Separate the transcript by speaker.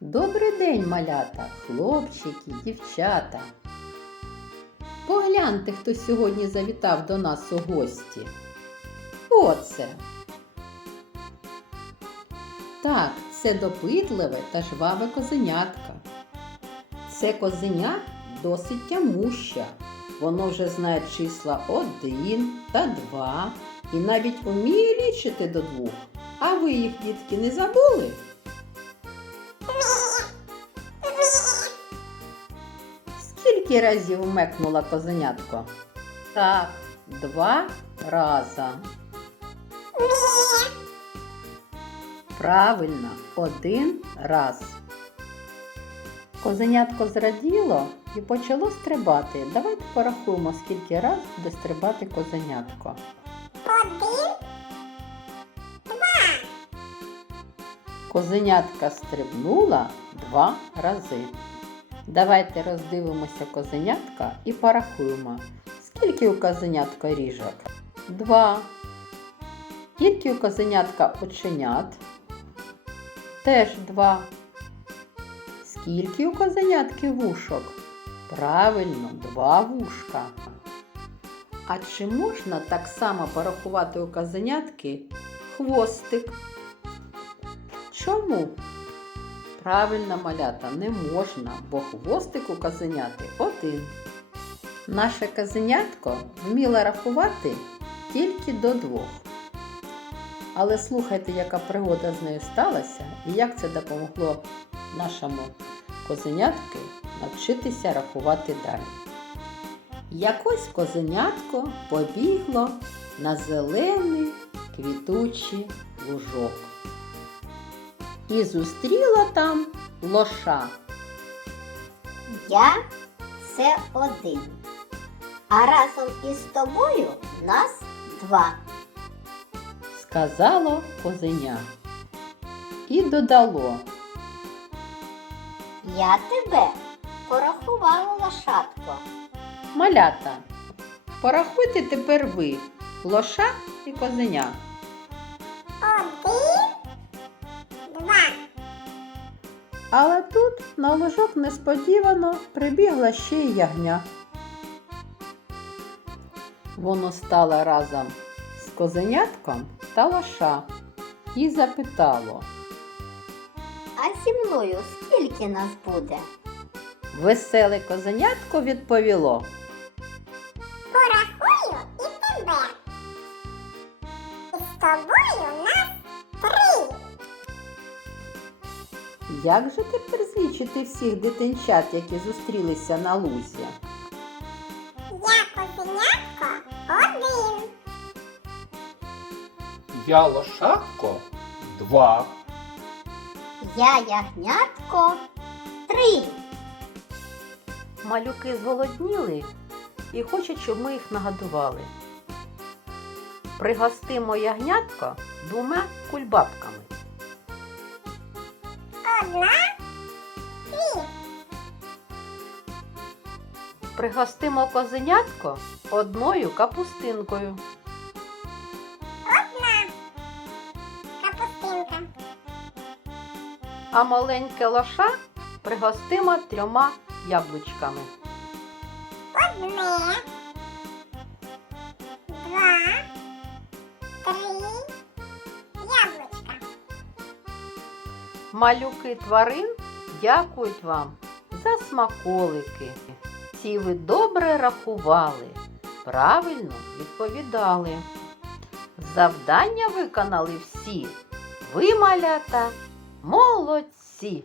Speaker 1: Добрий день, малята, хлопчики, дівчата. Погляньте, хто сьогодні завітав до нас у гості. Хто це? Так, це допитливе та жваве козенятка. Це козеня досить тямуща. Воно вже знає числа один та два і навіть вміє лічити до двох. А ви їх, дітки, не забули? Скільки разів мекнула козенятко? Так, два раза. Правильно, один раз. Козенятко зраділо і почало стрибати. Давайте порахуємо, скільки раз буде стрибати козенятко.
Speaker 2: Один,
Speaker 1: Козенятка стрибнула два рази. Давайте роздивимося козенятка і порахуємо, скільки у козенятка ріжок? Два. Скільки у козенятка оченят? Теж два. Скільки у козенятки вушок? Правильно, два вушка. А чи можна так само порахувати у козенятки хвостик? Чому? Правильно, малята, не можна, бо хвостик у козеняти один. Наше козенятко вміло рахувати тільки до двох. Але слухайте, яка пригода з нею сталася і як це допомогло нашому козенятки навчитися рахувати далі. Якось козенятко побігло на зелений квітучий лужок і зустріла там лоша.
Speaker 2: я це один. А разом із тобою нас два.
Speaker 1: сказало козеня. І додало,
Speaker 2: Я тебе порахувала лошадко.
Speaker 1: малята, порахуйте тепер ви лоша і козеня. Але тут на ложок несподівано прибігла ще й ягня. Воно стало разом з козенятком та лоша і запитало.
Speaker 2: А зі мною скільки нас буде?
Speaker 1: Веселе козенятко відповіло. Як же тепер злічити всіх дитинчат, які зустрілися на лузі?
Speaker 2: Я козенятко один.
Speaker 3: Я лошадко два.
Speaker 2: Я ягнятко три.
Speaker 1: Малюки зголодніли і хочуть, щоб ми їх нагодували. Пригостимо ягнятко двома кульбабками.
Speaker 2: Одна, дві.
Speaker 1: Пригостимо козенятко одною капустинкою.
Speaker 2: Одна. Капустинка.
Speaker 1: А маленьке лоша пригостимо трьома яблучками.
Speaker 2: Одне.
Speaker 1: Малюки тварин дякують вам за смаколики. Ці ви добре рахували, правильно відповідали. Завдання виконали всі. Ви, малята, молодці!